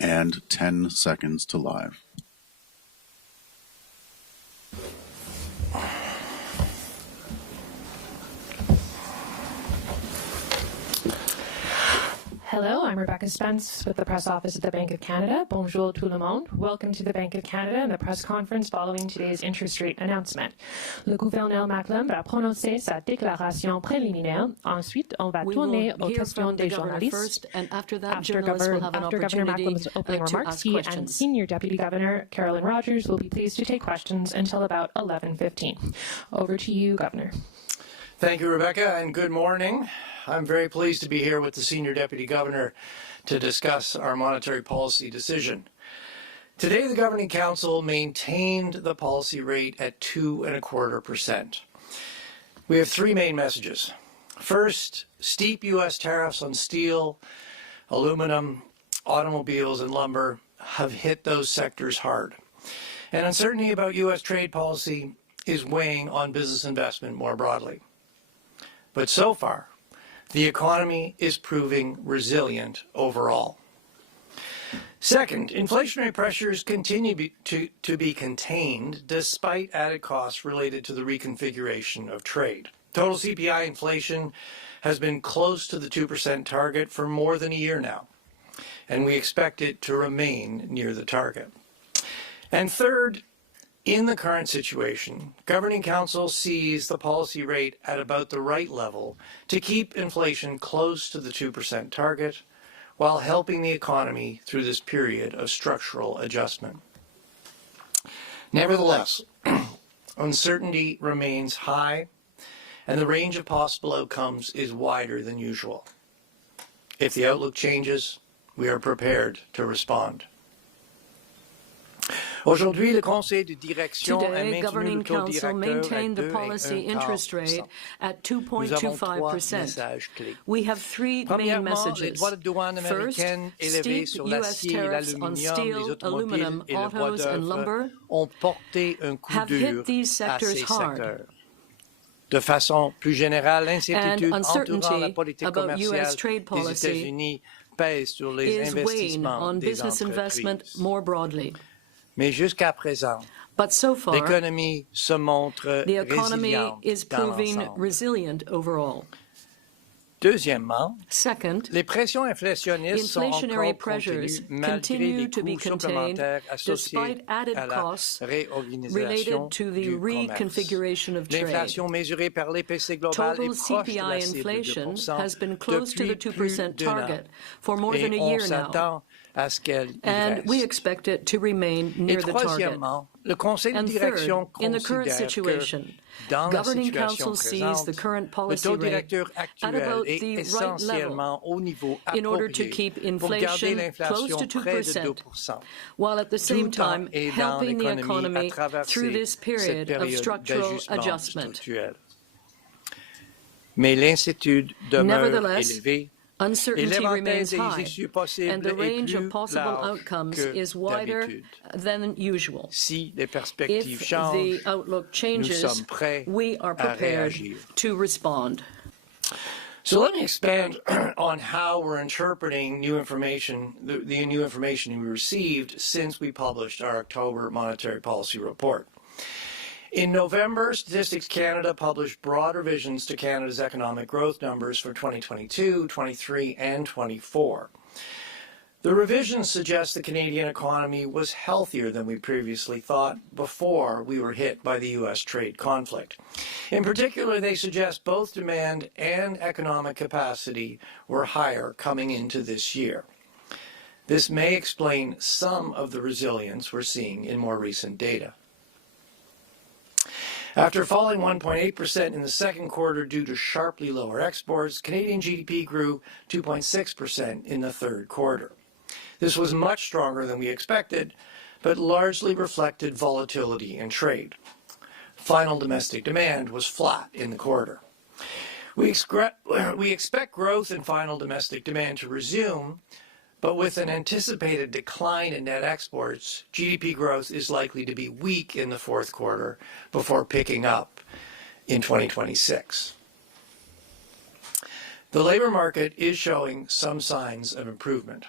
and 10 seconds to live. Hello, I'm Rebecca Spence with the press office at the Bank of Canada. Bonjour tout le monde. Welcome to the Bank of Canada and the press conference following today's interest rate announcement. Le gouverneur Macklem va prononcer sa déclaration préliminaire. Ensuite, on va tourner aux questions des journalistes. And after that, After journalists will have an Governor opportunity Macklem's opening to remarks, ask he and questions. Senior Deputy Governor Carolyn Rogers will be pleased to take questions until about 11:15. Over to you, Governor. Thank you, Rebecca, and good morning. I'm very pleased to be here with the Senior Deputy Governor to discuss our monetary policy decision. Today, the Governing Council maintained the policy rate at 2.25%. We have three main messages. First, steep U.S. tariffs on steel, aluminum, automobiles, and lumber have hit those sectors hard. And uncertainty about U.S. trade policy is weighing on business investment more broadly. But so far, the economy is proving resilient overall. Second, inflationary pressures continue to be contained despite added costs related to the reconfiguration of trade. Total CPI inflation has been close to the 2% target for more than a year now, and we expect it to remain near the target. And third, in the current situation, Governing Council sees the policy rate at about the right level to keep inflation close to the 2% target while helping the economy through this period of structural adjustment. Nevertheless, uncertainty remains high and the range of possible outcomes is wider than usual. If the outlook changes, we are prepared to respond. Today, Governing Council maintained the policy interest rate at 2.25%. We have three main messages. First, steep U.S. tariffs on steel, aluminum, autos, and lumber have hit these sectors hard. De façon plus générale, l'incertitude entourant la politique about U.S. commerciale trade des policy États-Unis pèse sur les is weighing investissements on des business investment entreprises. more broadly. Mais jusqu'à présent, But so far, l'économie se montre the economy résiliente is dans proving l'ensemble. resilient overall. Deuxièmement, Second, les pressions inflationnistes sont inflationary encore pressures contenues malgré continue les to be coûts contained supplémentaires despite associés added à la costs réorganisation related to the du commerce. reconfiguration of trade. L'inflation mesurée par l'IPC global Total est proche de la CPI cible de inflation 2% has been close to the depuis plus 2% d'un an. target for more than a Et on year now, s'attend à ce qu'elle y and we reste. expect it to remain Et near the target. troisièmement, le Conseil de And direction third, in the current considère que situation, dans la Governing situation Council sees présente, the current le policy taux rate directeur at actuel about est the right essentiellement au niveau in order to approprié keep pour garder inflation l'inflation close to près de 2%, 2%, while at the same tout en time aidant helping the l'économie à economy traverser through this cette period of période structural d'ajustement adjustment. structurel. Mais l'incertitude demeure Nevertheless, élevée et uncertainty l'éventail remains des high, issues possibles and the est range plus of possible large outcomes que is wider d'habitude. than usual. Si les perspectives If changent, the outlook nous changes, sommes prêts we are à prepared réagir. to respond. So let me expand on how we're interpreting new information, the new information we received since we published our October monetary policy report. In November, Statistics Canada published broad revisions to Canada's economic growth numbers for 2022, 23, and 24. The revisions suggest the Canadian economy was healthier than we previously thought before we were hit by the U.S. trade conflict. In particular, they suggest both demand and economic capacity were higher coming into this year. This may explain some of the resilience we're seeing in more recent data. After falling 1.8% in the second quarter due to sharply lower exports, Canadian GDP grew 2.6% in the third quarter. This was much stronger than we expected, but largely reflected volatility in trade. Final domestic demand was flat in the quarter. We expect growth in final domestic demand to resume, but with an anticipated decline in net exports, GDP growth is likely to be weak in the fourth quarter before picking up in 2026. The labor market is showing some signs of improvement.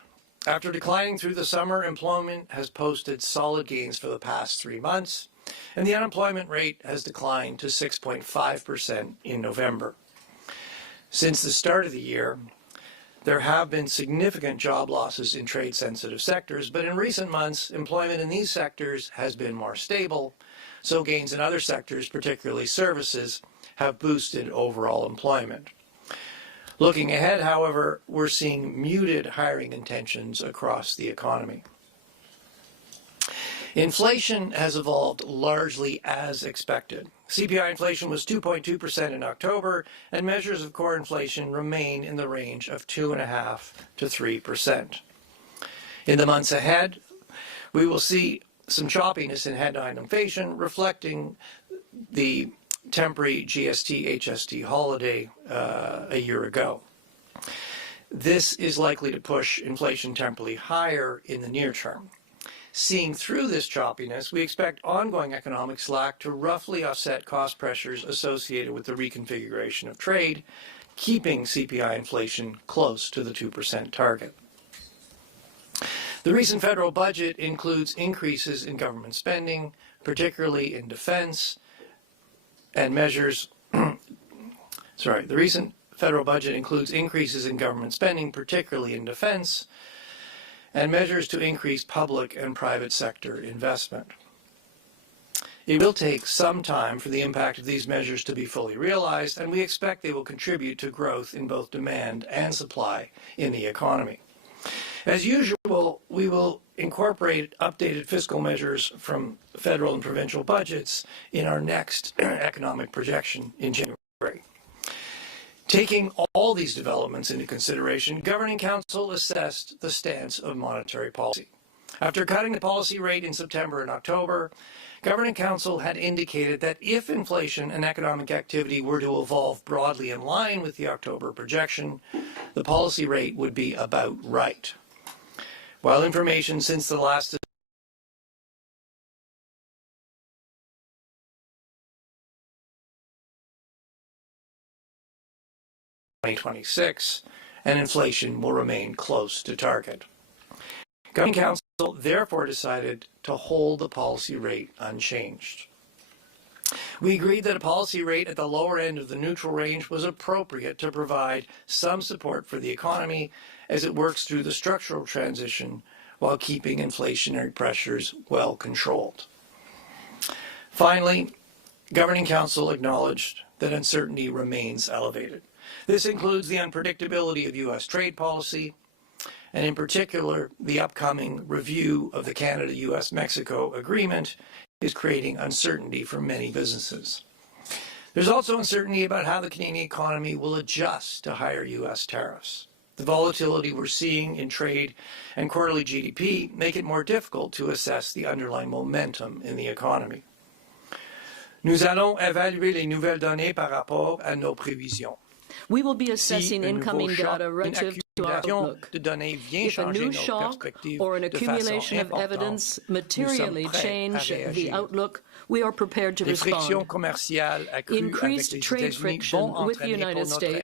After declining through the summer, employment has posted solid gains for the past 3 months, and the unemployment rate has declined to 6.5% in November. Since the start of the year, there have been significant job losses in trade-sensitive sectors, but in recent months, employment in these sectors has been more stable, so gains in other sectors, particularly services, have boosted overall employment. Looking ahead, however, we're seeing muted hiring intentions across the economy. Inflation has evolved largely as expected. CPI inflation was 2.2% in October, and measures of core inflation remain in the range of 2.5% to 3%. In the months ahead, we will see some choppiness in headline inflation, reflecting the temporary GST-HST holiday a year ago. This is likely to push inflation temporarily higher in the near term. Seeing through this choppiness, we expect ongoing economic slack to roughly offset cost pressures associated with the reconfiguration of trade, keeping CPI inflation close to the 2% target. The recent federal budget includes increases in government spending, particularly in defense, and measures, the recent federal budget includes increases in government spending, particularly in defense, and measures to increase public and private sector investment. It will take some time for the impact of these measures to be fully realized, and we expect they will contribute to growth in both demand and supply in the economy. As usual, we will incorporate updated fiscal measures from federal and provincial budgets in our next economic projection in January. Taking all these developments into consideration, Governing Council assessed the stance of monetary policy. After cutting the policy rate in September and October, Governing Council had indicated that if inflation and economic activity were to evolve broadly in line with the October projection, the policy rate would be about right. While information since the last 2026, and inflation will remain close to target. Governing Council therefore decided to hold the policy rate unchanged. We agreed that a policy rate at the lower end of the neutral range was appropriate to provide some support for the economy as it works through the structural transition while keeping inflationary pressures well controlled. Finally, Governing Council acknowledged that uncertainty remains elevated. This includes the unpredictability of U.S. trade policy, and in particular, the upcoming review of the Canada-U.S.-Mexico agreement is creating uncertainty for many businesses. There's also uncertainty about how the Canadian economy will adjust to higher U.S. tariffs. The volatility we're seeing in trade and quarterly GDP make it more difficult to assess the underlying momentum in the economy. Nous allons évaluer les nouvelles données par rapport à nos prévisions. We will be assessing incoming data relative to our outlook. If a new shock or an accumulation of evidence materially change the outlook, we are prepared to respond. Increased trade friction with the United States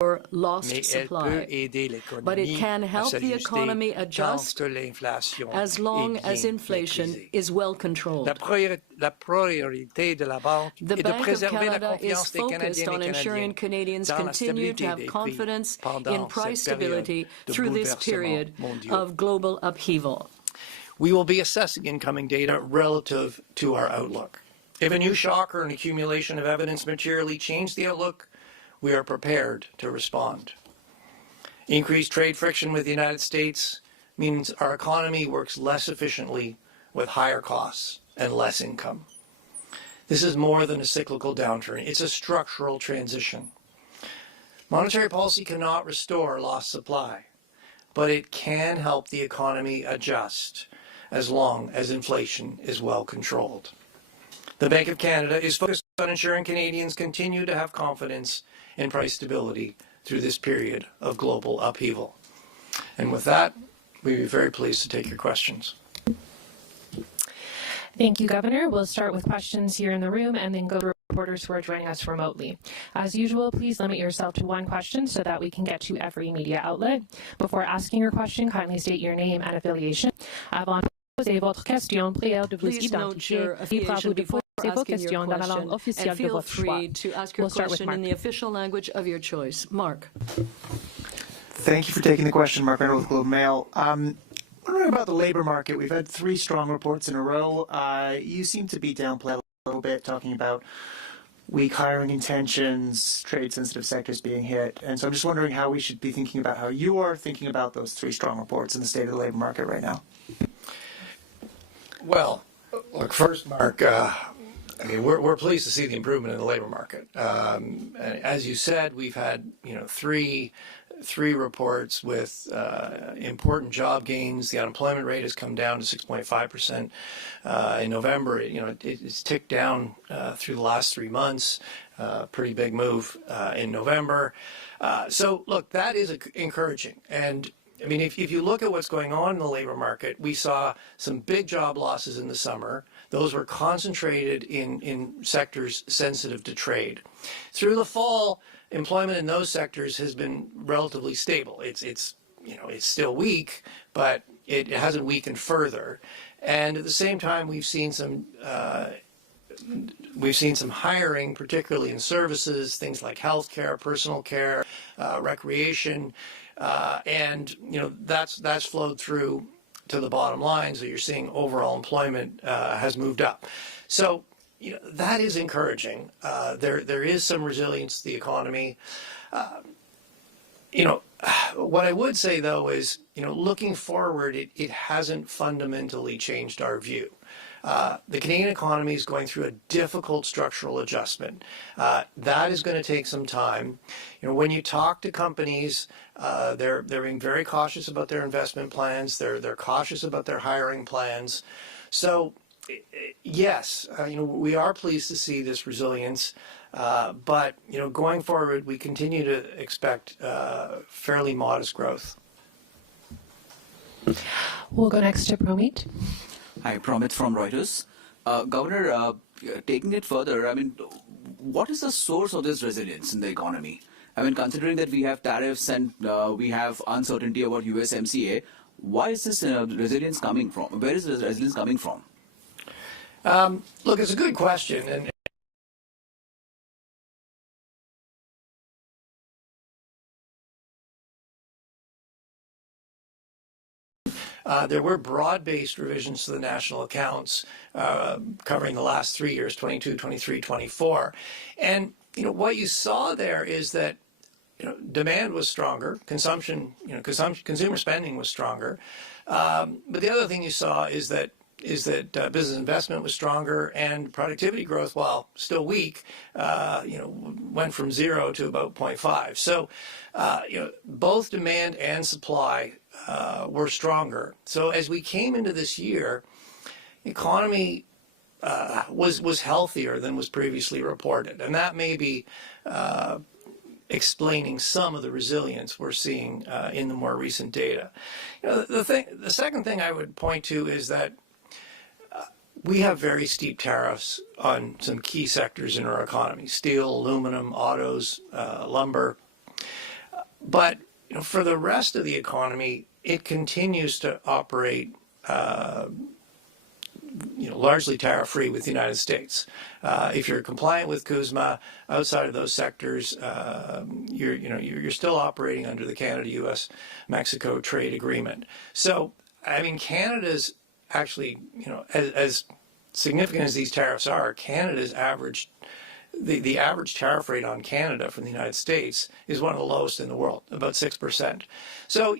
or lost supply, but it can help the economy adjust as long as inflation is well controlled. The Bank of Canada is focused on ensuring Canadians continue to have confidence in price stability through this period of global upheaval. We will be assessing incoming data relative to our outlook. If a new shock or an accumulation of evidence materially change the outlook, we are prepared to respond. Increased trade friction with the United States means our economy works less efficiently with higher costs and less income. This is more than a cyclical downturn. It's a structural transition. Monetary policy cannot restore lost supply, but it can help the economy adjust as long as inflation is well controlled. The Bank of Canada is focused on ensuring Canadians continue to have confidence in price stability through this period of global upheaval. And with that, we'd be very pleased to take your questions. Thank you, Governor. We'll start with questions here in the room and then go to reporters who are joining us remotely. As usual, please limit yourself to one question so that we can get to every media outlet. Before asking your question, kindly state your name and affiliation. Avant de poser votre question, prière de vous identifier et bravo de poser vos questions dans la langue officielle de votre choix. Feel free to ask your question in the official language of your choice. Mark. Thank you for taking the question, Mark Reynolds with Globe Mail. Wondering about the labor market. We've had 3 strong reports in a row. You seem to be downplaying a little bit, talking about weak hiring intentions, trade-sensitive sectors being hit. And so I'm just wondering how we should be thinking about how you are thinking about those 3 strong reports in the state of the labor market right now. Well, look, first, Mark, we're pleased to see the improvement in the labor market. As you said, we've had three reports with important job gains. The unemployment rate has come down to 6.5% in November. It's ticked down through the last 3 months. Pretty big move in November. So look, that is encouraging. And I mean, if you look at what's going on in the labor market, we saw some big job losses in the summer. Those were concentrated in sectors sensitive to trade. Through the fall, employment in those sectors has been relatively stable. It's still weak, but it hasn't weakened further. And at the same time, we've seen some hiring, particularly in services, things like healthcare, personal care, recreation, and that's flowed through to the bottom line. So you're seeing overall employment has moved up. So that is encouraging. There is some resilience to the economy. What I would say though is, looking forward, it hasn't fundamentally changed our view. The Canadian economy is going through a difficult structural adjustment. That is going to take some time. When you talk to companies, they're being very cautious about their investment plans. They're cautious about their hiring plans. So, yes, we are pleased to see this resilience. But going forward, we continue to expect fairly modest growth. We'll go next to Promit. Hi, Promit from Reuters. Governor, taking it further, what is the source of this resilience in the economy? Considering that we have tariffs and we have uncertainty about USMCA, why is this resilience coming from? Where is this resilience coming from? Look, it's a good question. And there were broad-based revisions to the national accounts covering the last 3 years, 22, 23, 24. And, what you saw there is that, demand was stronger, consumer spending was stronger. But the other thing you saw is that business investment was stronger, and productivity growth, while still weak, went from 0 to about 0.5. So, both demand and supply were stronger. So as we came into this year, the economy was healthier than was previously reported, and that may be explaining some of the resilience we're seeing in the more recent data. The second thing I would point to is that we have very steep tariffs on some key sectors in our economy: steel, aluminum, autos, lumber. But for the rest of the economy, it continues to operate largely tariff-free with the United States. If you're compliant with CUSMA, outside of those sectors, you're still operating under the Canada-U.S.-Mexico trade agreement. So, Canada's actually, as significant as these tariffs are, Canada's average, the average tariff rate on Canada from the United States is one of the lowest in the world, about 6%. So,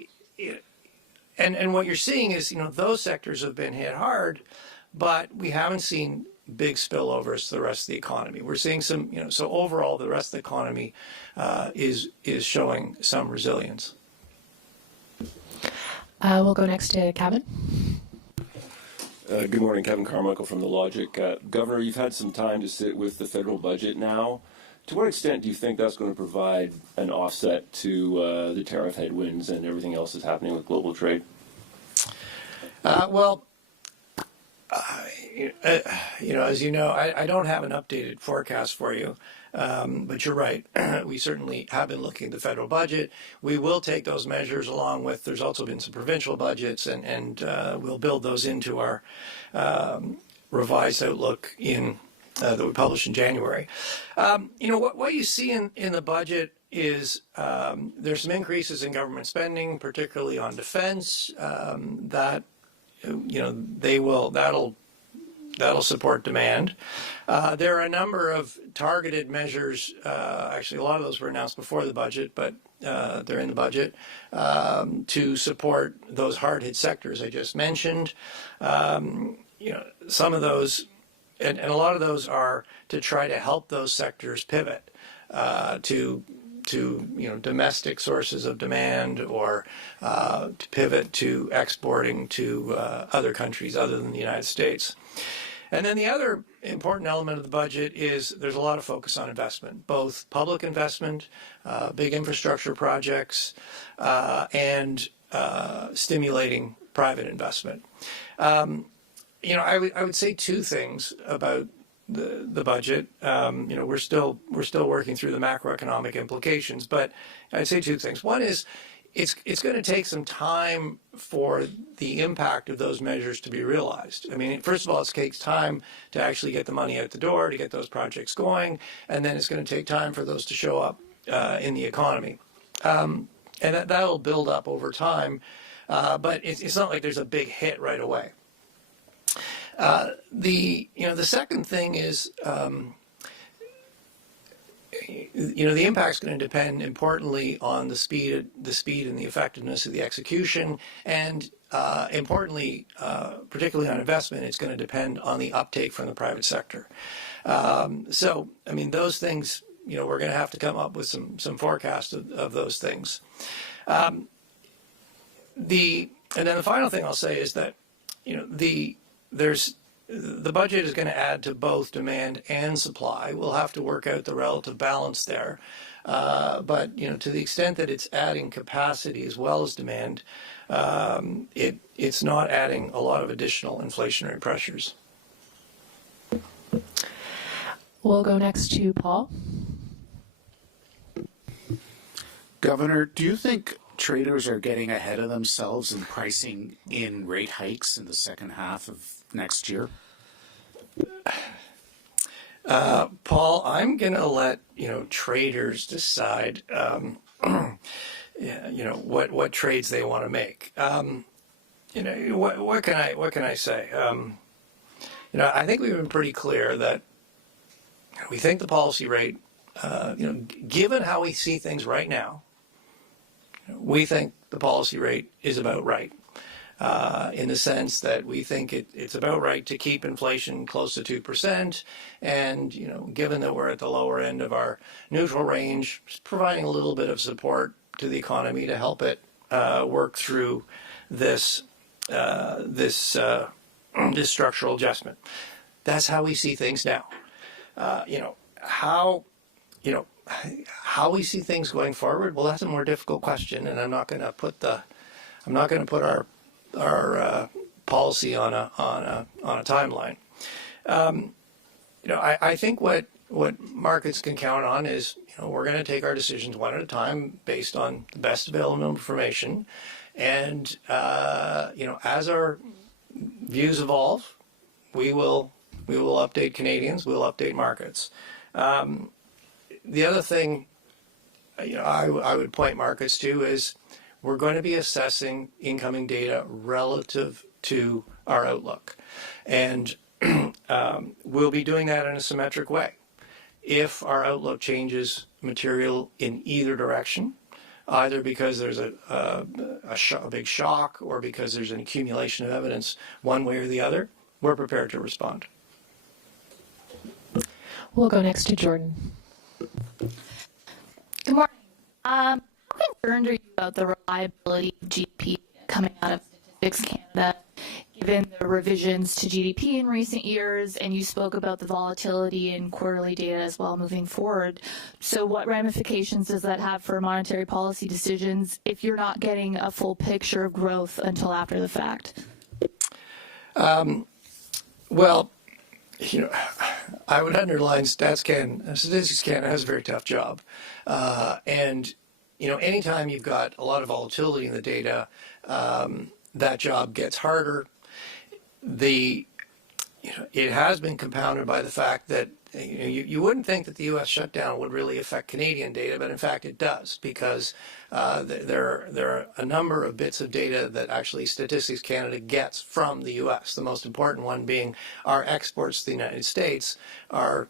and what you're seeing is, those sectors have been hit hard, but we haven't seen big spillovers to the rest of the economy. We're seeing some, so overall, the rest of the economy is showing some resilience. We'll go next to Kevin. Good morning, Kevin Carmichael from The Logic. Governor, you've had some time to sit with the federal budget now. To what extent do you think that's going to provide an offset to the tariff headwinds and everything else that's happening with global trade? As you know, I don't have an updated forecast for you, but you're right. We certainly have been looking at the federal budget. We will take those measures along with, there's also been some provincial budgets, and we'll build those into our revised outlook that we published in January. What you see in the budget is there's some increases in government spending, particularly on defense, that'll support demand. There are a number of targeted measures. Actually, a lot of those were announced before the budget, but they're in the budget to support those hard-hit sectors I just mentioned. Some of those, and a lot of those are to try to help those sectors pivot to domestic sources of demand, or to pivot to exporting to other countries other than the United States. And then the other important element of the budget is there's a lot of focus on investment, both public investment, big infrastructure projects, and stimulating private investment. I would say two things about the budget. We're still working through the macroeconomic implications, but I'd say two things. One is it's going to take some time for the impact of those measures to be realized. I mean, first of all, it takes time to actually get the money out the door, to get those projects going, and then it's going to take time for those to show up in the economy. And that'll build up over time, but it's not like there's a big hit right away. The second thing is, the impact's going to depend importantly on the speed and the effectiveness of the execution, and importantly, particularly on investment, it's going to depend on the uptake from the private sector. Those things, we're going to have to come up with some forecasts of those things. And then the final thing I'll say is that, the budget is going to add to both demand and supply. We'll have to work out the relative balance there. But to the extent that it's adding capacity as well as demand, it's not adding a lot of additional inflationary pressures. We'll go next to Paul. Governor, do you think traders are getting ahead of themselves in pricing in rate hikes in the second half of next year? Paul, I'm going to let traders decide what trades they want to make. What can I say? I think we've been pretty clear that we think the policy rate, given how we see things right now, we think the policy rate is about right, in the sense that we think it's about right to keep inflation close to 2%, and given that we're at the lower end of our neutral range, just providing a little bit of support to the economy to help it work through this structural adjustment. That's how we see things now. How we see things going forward, well, that's a more difficult question, and I'm not going to put our policy on a timeline. I think what markets can count on is we're going to take our decisions one at a time based on the best available information, and as our views evolve, we will update Canadians, we'll update markets. The other thing I would point markets to is we're going to be assessing incoming data relative to our outlook. And we'll be doing that in a symmetric way. If our outlook changes material in either direction, either because there's a big shock or because there's an accumulation of evidence one way or the other, we're prepared to respond. We'll go next to Jordan. Good morning. How concerned are you about the reliability of GDP coming out of Statistics Canada given the revisions to GDP in recent years, and you spoke about the volatility in quarterly data as well moving forward. So what ramifications does that have for monetary policy decisions if you're not getting a full picture of growth until after the fact? Well, I would underline Statistics Canada has a very tough job. And anytime you've got a lot of volatility in the data, that job gets harder. It has been compounded by the fact that you wouldn't think that the U.S. shutdown would really affect Canadian data, but in fact it does, because there are a number of bits of data that actually Statistics Canada gets from the U.S. The most important one being our exports to the United States are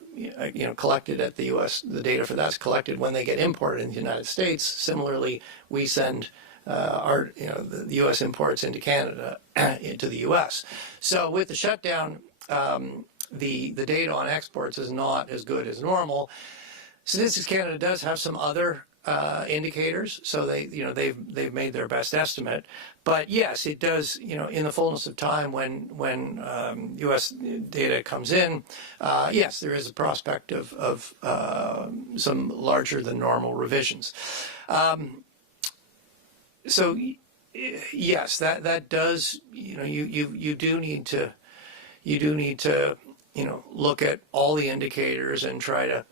collected at the U.S. The data for that's collected when they get imported in the United States. Similarly, we send the U.S. imports into Canada, into the U.S. So with the shutdown, the data on exports is not as good as normal. Statistics Canada does have some other indicators, so they've made their best estimate. But yes, it does. In the fullness of time, when U.S. data comes in, yes, there is a prospect of some larger than normal revisions. So yes, that does. You do need to look at all the indicators and try to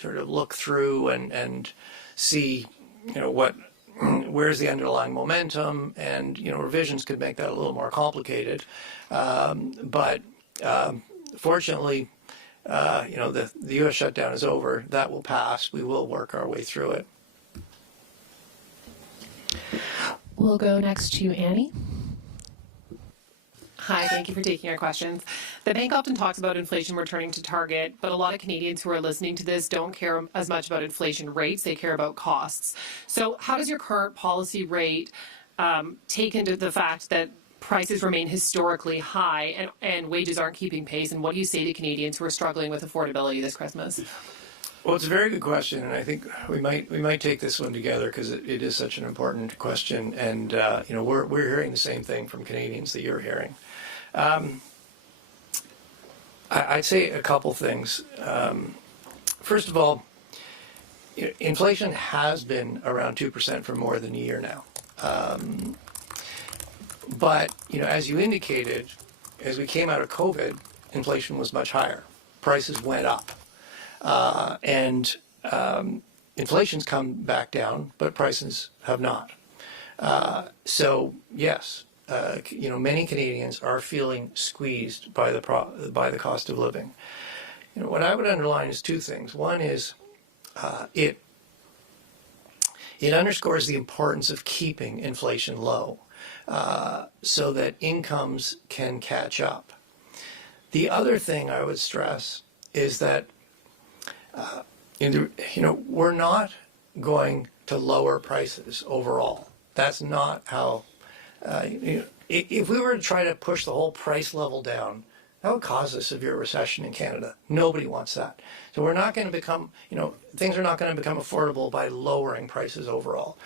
sort of look through and see where's the underlying momentum, and revisions could make that a little more complicated. But fortunately, the U.S. shutdown is over. That will pass. We will work our way through it. We'll go next to Annie. Hi, thank you for taking our questions. The bank often talks about inflation returning to target, but a lot of Canadians who are listening to this don't care as much about inflation rates, they care about costs. So how does your current policy rate take into the fact that prices remain historically high and wages aren't keeping pace? And what do you say to Canadians who are struggling with affordability this Christmas? Well, it's a very good question, and I think we might take this one together because it is such an important question, and we're hearing the same thing from Canadians that you're hearing. I'd say a couple things. First of all, inflation has been around 2% for more than a year now, but as you indicated, as we came out of COVID, inflation was much higher. Prices went up. And inflation's come back down, but prices have not. So yes, many Canadians are feeling squeezed by the cost of living. What I would underline is two things. One is it underscores the importance of keeping inflation low, so that incomes can catch up. The other thing I would stress is that we're not going to lower prices overall. That's not how. If we were to try to push the whole price level down, that would cause a severe recession in Canada. Nobody wants that. So we're not going to become, things are not going to become affordable by lowering prices overall.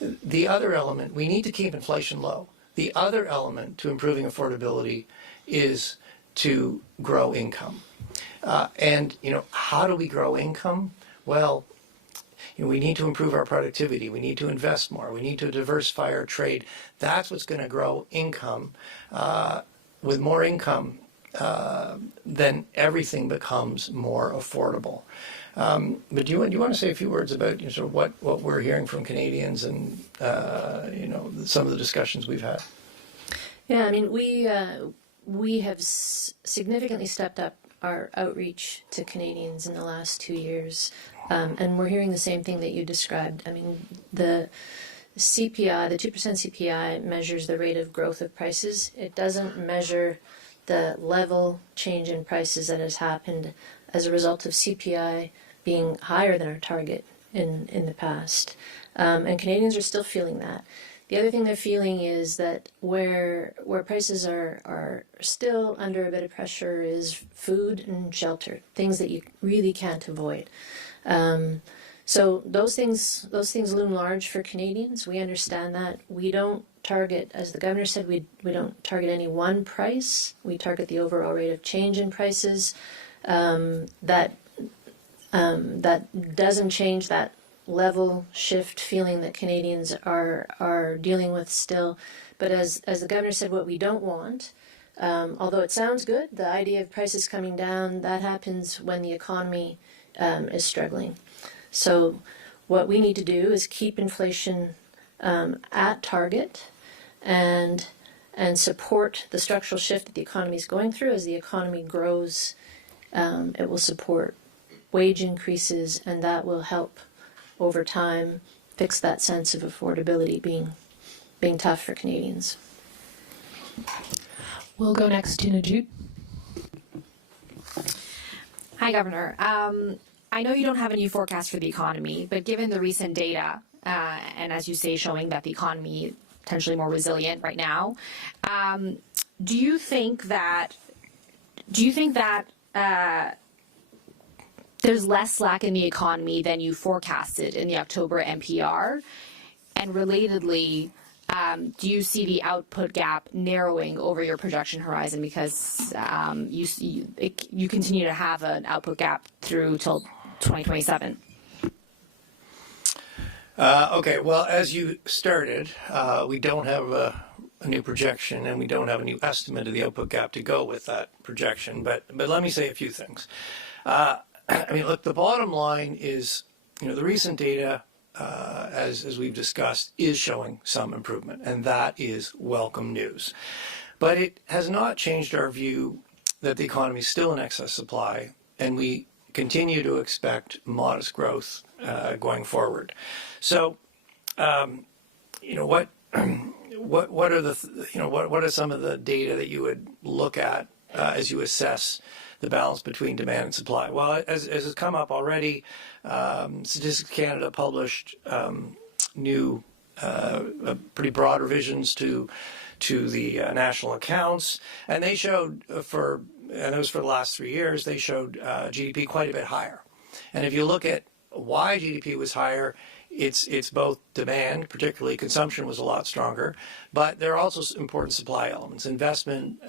The other element, we need to keep inflation low. The other element to improving affordability is to grow income. And how do we grow income? Well, we need to improve our productivity. We need to invest more. We need to diversify our trade. That's what's going to grow income. With more income, then everything becomes more affordable. But do you want to say a few words about sort of what we're hearing from Canadians and some of the discussions we've had? Yeah, I mean, we have significantly stepped up our outreach to Canadians in the last 2 years, and we're hearing the same thing that you described. I mean, the CPI, the 2% CPI, measures the rate of growth of prices. It doesn't measure the level change in prices that has happened as a result of CPI being higher than our target in the past. And Canadians are still feeling that. The other thing they're feeling is that where prices are still under a bit of pressure is food and shelter, things that you really can't avoid. So those things loom large for Canadians. We understand that. We don't target, as the governor said, we don't target any one price. We target the overall rate of change in prices. That doesn't change that level shift feeling that Canadians are dealing with still. But as the governor said, what we don't want, although it sounds good, the idea of prices coming down, that happens when the economy is struggling. So what we need to do is keep inflation at target and support the structural shift that the economy is going through. As the economy grows, it will support wage increases, and that will help over time fix that sense of affordability being tough for Canadians. We'll go next to Najib. Hi, Governor. I know you don't have a new forecast for the economy, but given the recent data, and as you say, showing that the economy is potentially more resilient right now, do you think that there's less slack in the economy than you forecasted in the October NPR? And relatedly, do you see the output gap narrowing over your projection horizon because you continue to have an output gap through till 2027? Okay, well, as you started, we don't have a new projection and we don't have a new estimate of the output gap to go with that projection. But let me say a few things. I mean, look, the bottom line is, the recent data, as we've discussed, is showing some improvement, and that is welcome news. But it has not changed our view that the economy is still in excess supply, and we continue to expect modest growth going forward. So, what are some of the data that you would look at as you assess the balance between demand and supply? Well, as has come up already, Statistics Canada published new, pretty broad revisions to the national accounts, and they showed and it was for the last 3 years, they showed GDP quite a bit higher. And if you look at why GDP was higher, it's both demand, particularly consumption was a lot stronger, but there are also important supply elements. Investment,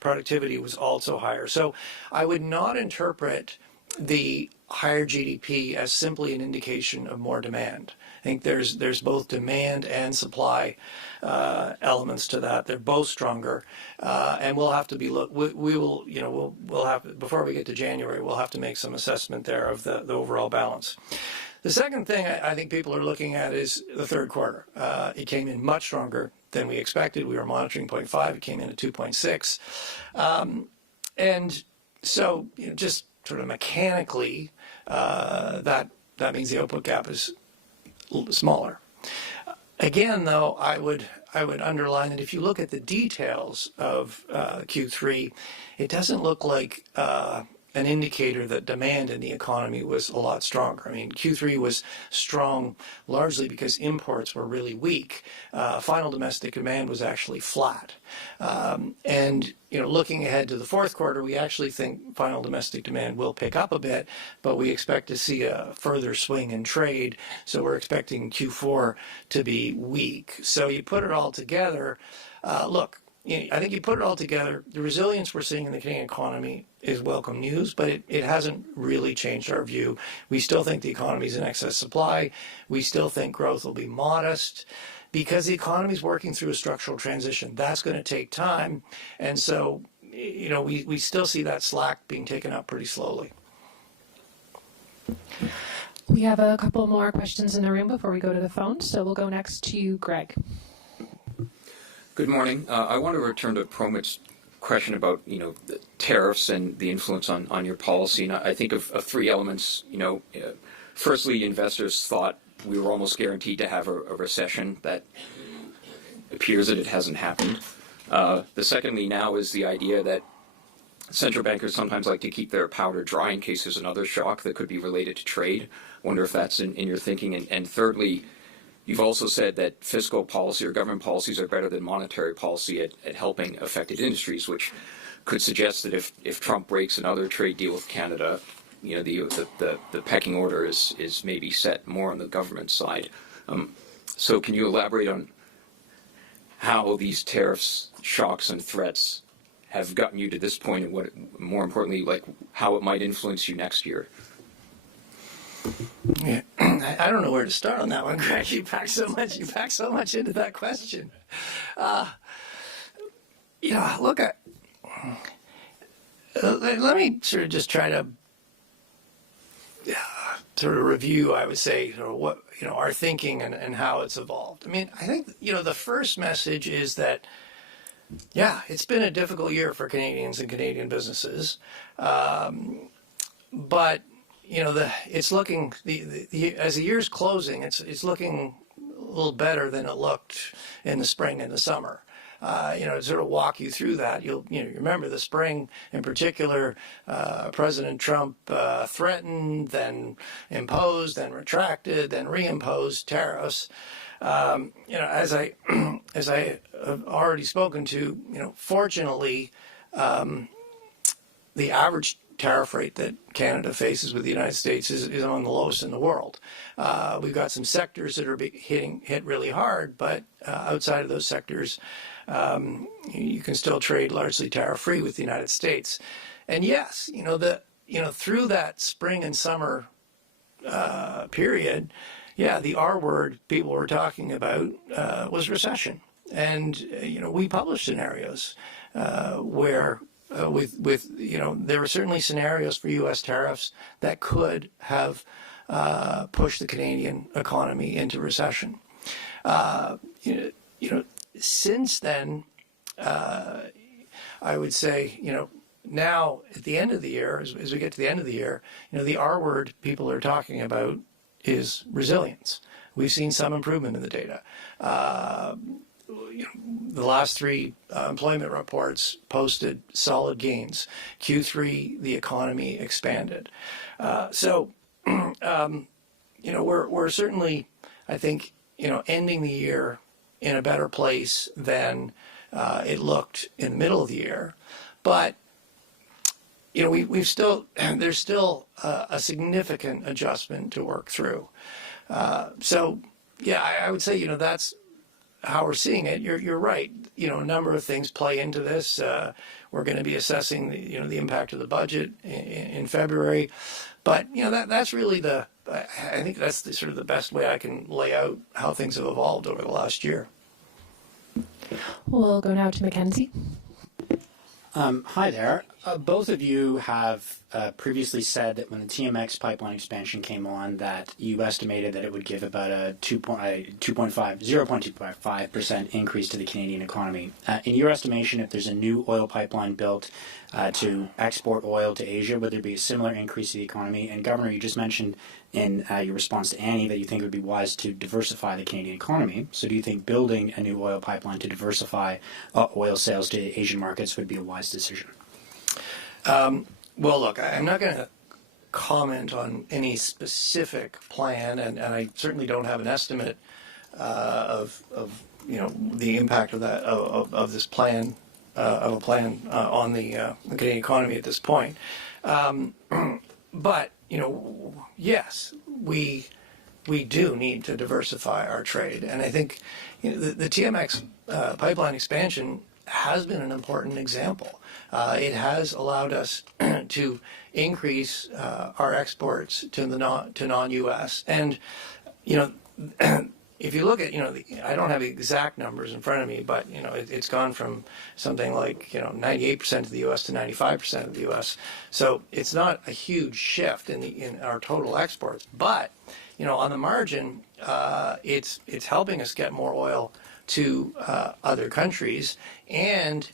productivity was also higher. So I would not interpret the higher GDP as simply an indication of more demand. I think there's both demand and supply elements to that. They're both stronger, and we'll have to be we'll have, before we get to January, we'll have to make some assessment there of the overall balance. The second thing I think people are looking at is the third quarter. It came in much stronger than we expected. We were monitoring 0.5. It came in at 2.6. And so, just sort of mechanically, that means the output gap is smaller. Again, though, I would underline that if you look at the details of Q3, it doesn't look like an indicator that demand in the economy was a lot stronger. I mean, Q3 was strong largely because imports were really weak. Final domestic demand was actually flat. And looking ahead to the fourth quarter, we actually think final domestic demand will pick up a bit, but we expect to see a further swing in trade. So we're expecting Q4 to be weak. So you put it all together, look, I think you put it all together, the resilience we're seeing in the Canadian economy is welcome news, but it hasn't really changed our view. We still think the economy is in excess supply. We still think growth will be modest because the economy is working through a structural transition. That's going to take time. And so, we still see that slack being taken up pretty slowly. We have a couple more questions in the room before we go to the phone, so we'll go next to Greg. Good morning. I want to return to Promit's question about, the tariffs and the influence on your policy. And I think of three elements. Firstly, investors thought we were almost guaranteed to have a recession. That appears that it hasn't happened. The secondly now is the idea that central bankers sometimes like to keep their powder dry in case there's another shock that could be related to trade. Wonder if that's in your thinking. And thirdly, you've also said that fiscal policy or government policies are better than monetary policy at helping affected industries, which could suggest that if Trump breaks another trade deal with Canada, the pecking order is maybe set more on the government side. So can you elaborate on how these tariffs, shocks, and threats have gotten you to this point, and what, more importantly, like how it might influence you next year? Yeah. I don't know where to start on that one, Greg. You packed so much into that question. Look, let me sort of just try to sort of review, I would say, what our thinking and how it's evolved. I mean, I think the first message is that it's been a difficult year for Canadians and Canadian businesses, but it's looking as the year's closing, it's looking a little better than it looked in the spring and the summer. To sort of walk you through that, you remember the spring in particular. President Trump threatened, then imposed, then retracted, then reimposed tariffs. As I have already spoken to, fortunately, the average tariff rate that Canada faces with the United States is among the lowest in the world. We've got some sectors that are hit really hard, but outside of those sectors, you can still trade largely tariff-free with the United States. And yes, through that spring and summer period, the R word people were talking about was recession. And we published scenarios where there were certainly scenarios for U.S. tariffs that could have pushed the Canadian economy into recession. Since then, I would say, now at the end of the year, as we get to the end of the year, the R word people are talking about is resilience. We've seen some improvement in the data. The last three employment reports posted solid gains. Q3, the economy expanded. We're certainly, I think, ending the year in a better place than it looked in the middle of the year. But there's still a significant adjustment to work through. I would say that's how we're seeing it. You're right. A number of things play into this. We're going to be assessing the impact of the budget in February, but that's really I think that's sort of the best way I can lay out how things have evolved over the last year. We'll go now to Mackenzie. Hi there. Both of you have previously said that when the TMX pipeline expansion came on, that you estimated that it would give about a 0.25% increase to the Canadian economy. In your estimation, if there's a new oil pipeline built to export oil to Asia, would there be a similar increase to the economy? And Governor, you just mentioned in your response to Annie that you think it would be wise to diversify the Canadian economy. So do you think building a new oil pipeline to diversify oil sales to Asian markets would be a wise decision? Well, look, I'm not going to comment on any specific plan, and I certainly don't have an estimate of the impact of that of this plan on the Canadian economy at this point. But yes, we do need to diversify our trade, and I think the TMX pipeline expansion has been an important example. It has allowed us to increase our exports to non-U.S. And if you look at I don't have the exact numbers in front of me, but it's gone from something like 98% of the U.S. to 95% of the U.S. So it's not a huge shift in our total exports, but on the margin, it's helping us get more oil to other countries, and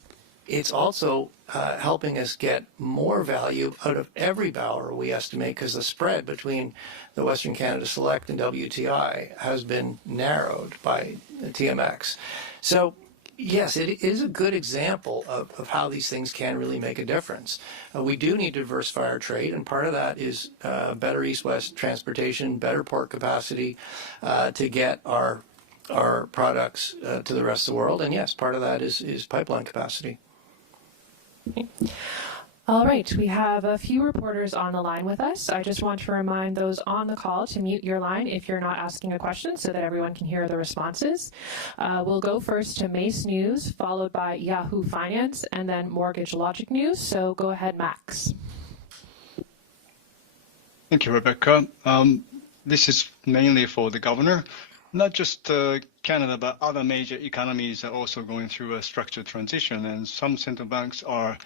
it's also helping us get more value out of every barrel we estimate, because the spread between the Western Canada Select and WTI has been narrowed by the TMX. So yes, it is a good example of how these things can really make a difference. We do need to diversify our trade, and part of that is better east-west transportation, better port capacity to get our products to the rest of the world. And yes, part of that is pipeline capacity. All right, we have a few reporters on the line with us. I just want to remind those on the call to mute your line if you're not asking a question so that everyone can hear the responses. We'll go first to Mace News, followed by Yahoo Finance, and then Mortgage Logic News. So go ahead, Max. Thank you, Rebecca. This is mainly for the governor. Not just Canada, but other major economies are also going through a structured transition, and some central banks are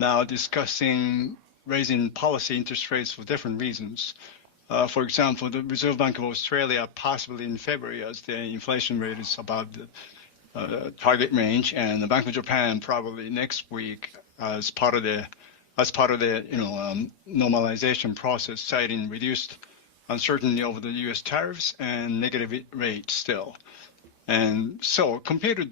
now discussing raising policy interest rates for different reasons. For example, the Reserve Bank of Australia possibly in February, as the inflation rate is above the target range, and the Bank of Japan probably next week as part of the normalization process, citing reduced uncertainty over the U.S. tariffs and negative rates still. And so, compared to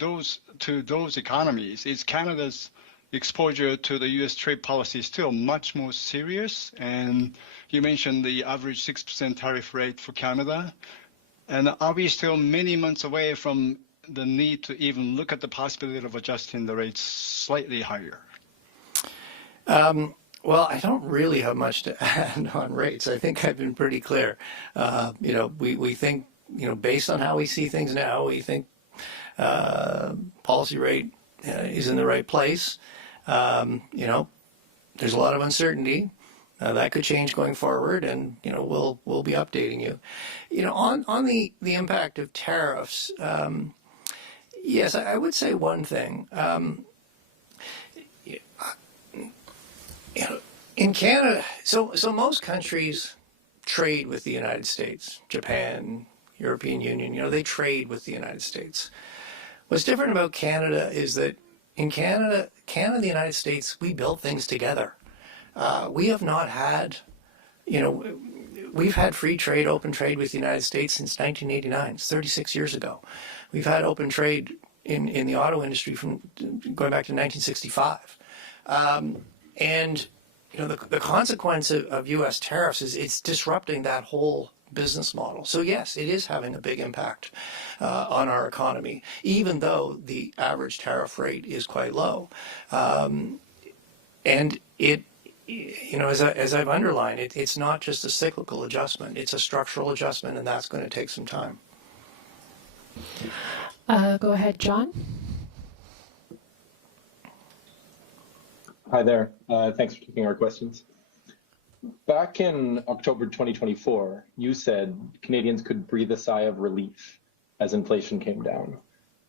those economies, is Canada's exposure to the U.S. trade policy is still much more serious? And you mentioned the average 6% tariff rate for Canada. And are we still many months away from the need to even look at the possibility of adjusting the rates slightly higher? Well, I don't really have much to add on rates. I think I've been pretty clear. We think, based on how we see things now, we think policy rate is in the right place. There's a lot of uncertainty that could change going forward, and we'll be updating you. On the impact of tariffs, yes, I would say one thing. In Canada, so most countries trade with the United States, Japan, European Union. They trade with the United States. What's different about Canada is that in Canada and the United States, we build things together. We have not had, we've had free trade, open trade with the United States since 1989. It's 36 years ago. We've had open trade in the auto industry from going back to 1965. And the consequence of U.S. tariffs is it's disrupting that whole business model. So yes, it is having a big impact on our economy, even though the average tariff rate is quite low. And it, as I've underlined, it's not just a cyclical adjustment; it's a structural adjustment, and that's going to take some time. Go ahead, John. Hi there. Thanks for taking our questions. Back in October 2024, you said Canadians could breathe a sigh of relief as inflation came down.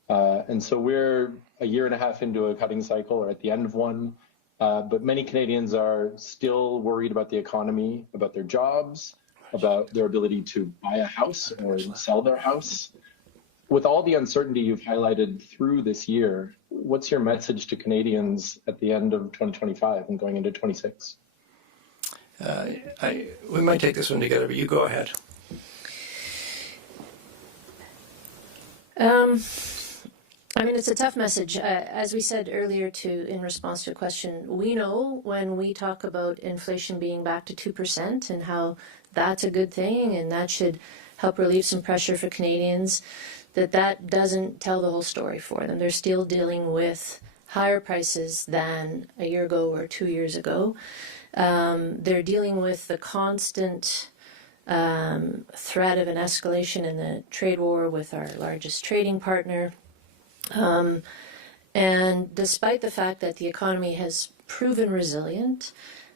And so we're a year and a half into a cutting cycle, or at the end of one, but many Canadians are still worried about the economy, about their jobs, about their ability to buy a house or sell their house. With all the uncertainty you've highlighted through this year, what's your message to Canadians at the end of 2025 and going into 26? We might take this one together, but you go ahead. It's a tough message. As we said earlier, in response to a question, we know when we talk about inflation being back to 2% and how that's a good thing and that should help relieve some pressure for Canadians, that doesn't tell the whole story for them. They're still dealing with higher prices than a year ago or 2 years ago. They're dealing with the constant threat of an escalation in the trade war with our largest trading partner. And despite the fact that the economy has proven resilient,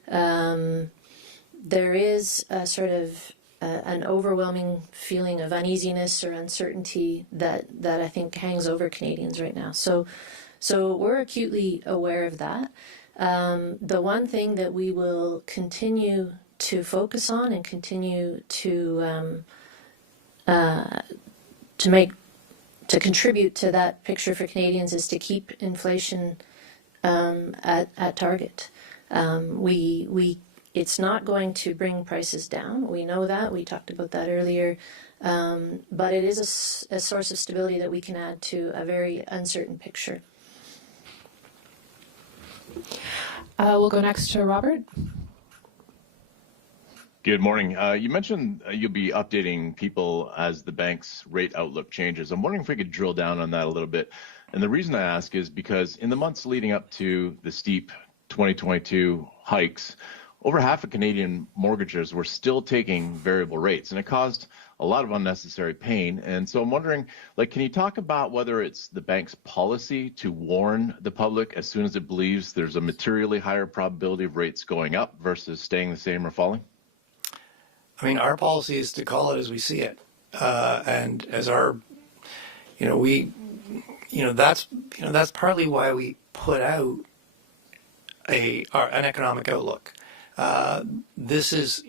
there is a sort of an overwhelming feeling of uneasiness or uncertainty that I think hangs over Canadians right now. So we're acutely aware of that. The one thing that we will continue to focus on and continue to contribute to that picture for Canadians is to keep inflation at target. It's not going to bring prices down. We know that. We talked about that earlier. But it is a source of stability that we can add to a very uncertain picture. We'll go next to Robert. Good morning. You mentioned you'll be updating people as the bank's rate outlook changes. I'm wondering if we could drill down on that a little bit. And the reason I ask is because in the months leading up to the steep 2022 hikes, over half of Canadian mortgagers were still taking variable rates, and it caused a lot of unnecessary pain. And so I'm wondering, can you talk about whether it's the bank's policy to warn the public as soon as it believes there's a materially higher probability of rates going up versus staying the same or falling? I mean, our policy is to call it as we see it, and as our, that's partly why we put out an economic outlook. This is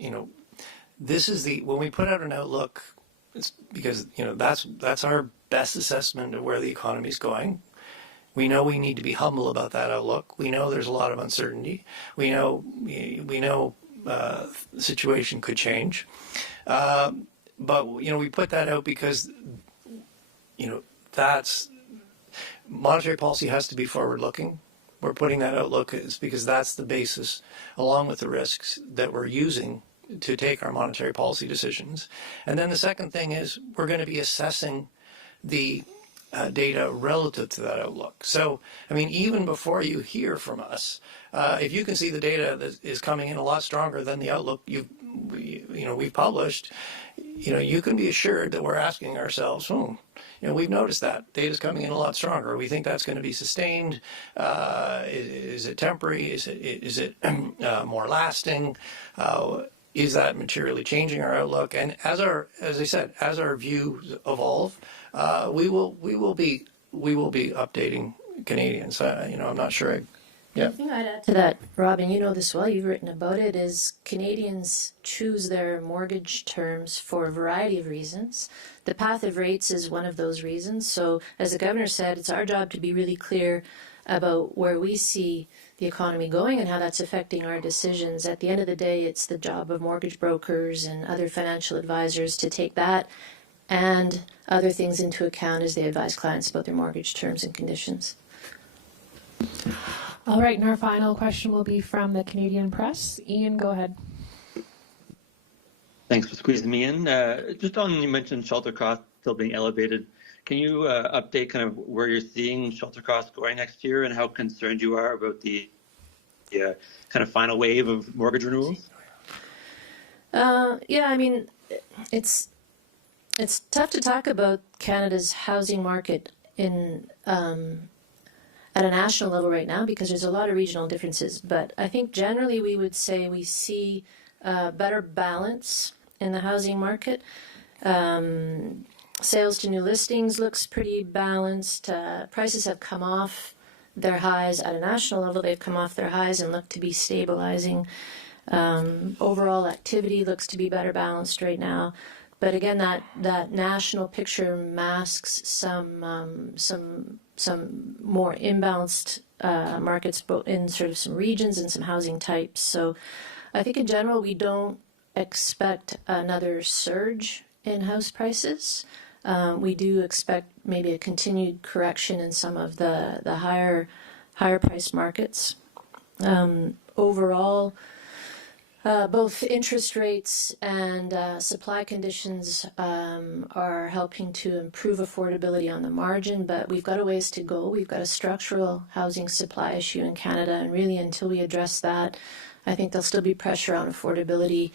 when we put out an outlook, it's because that's our best assessment of where the economy is going. We know we need to be humble about that outlook. We know there's a lot of uncertainty. We know the situation could change, but we put that out because that's monetary policy has to be forward-looking. We're putting that outlook is because that's the basis, along with the risks that we're using to take our monetary policy decisions. And then the second thing is we're going to be assessing the data relative to that outlook. So, I mean, even before you hear from us, if you can see the data that is coming in a lot stronger than the outlook we've published, you can be assured that we're asking ourselves, we've noticed that data's coming in a lot stronger. We think that's going to be sustained. Is it temporary? Is it more lasting? Is that materially changing our outlook? And as I said, as our views evolve, we will be updating Canadians. I'm not sure. The thing I'd add to that, Robin, you know this well, you've written about it, is Canadians choose their mortgage terms for a variety of reasons. The path of rates is one of those reasons. So as the governor said, it's our job to be really clear about where we see the economy going and how that's affecting our decisions. At the end of the day, it's the job of mortgage brokers and other financial advisors to take that and other things into account as they advise clients about their mortgage terms and conditions. All right, and our final question will be from the Canadian Press. Ian, go ahead. Thanks for squeezing me in. Just on, you mentioned shelter costs still being elevated. Can you update kind of where you're seeing shelter costs going next year and how concerned you are about the kind of final wave of mortgage renewals? Yeah, I mean, it's tough to talk about Canada's housing market in at a national level right now because there's a lot of regional differences. But I think generally we would say we see better balance in the housing market. Sales to new listings looks pretty balanced. Prices have come off their highs at a national level. They've come off their highs and look to be stabilizing. Overall activity looks to be better balanced right now. But again, that national picture masks some more imbalanced markets both in sort of some regions and some housing types. So I think in general we don't expect another surge in house prices. We do expect maybe a continued correction in some of the higher price markets. Overall, both interest rates and supply conditions are helping to improve affordability on the margin, but we've got a ways to go. We've got a structural housing supply issue in Canada, and really until we address that, I think there'll still be pressure on affordability,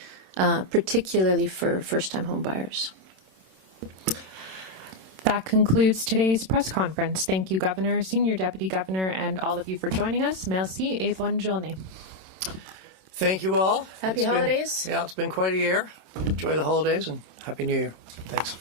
particularly for first-time home buyers. That concludes today's press conference. Thank you, Governor, Senior Deputy Governor, and all of you for joining us. Merci et bonne journée. Thank you all. Happy holidays. It's been quite a year. Enjoy the holidays and Happy New Year. Thanks.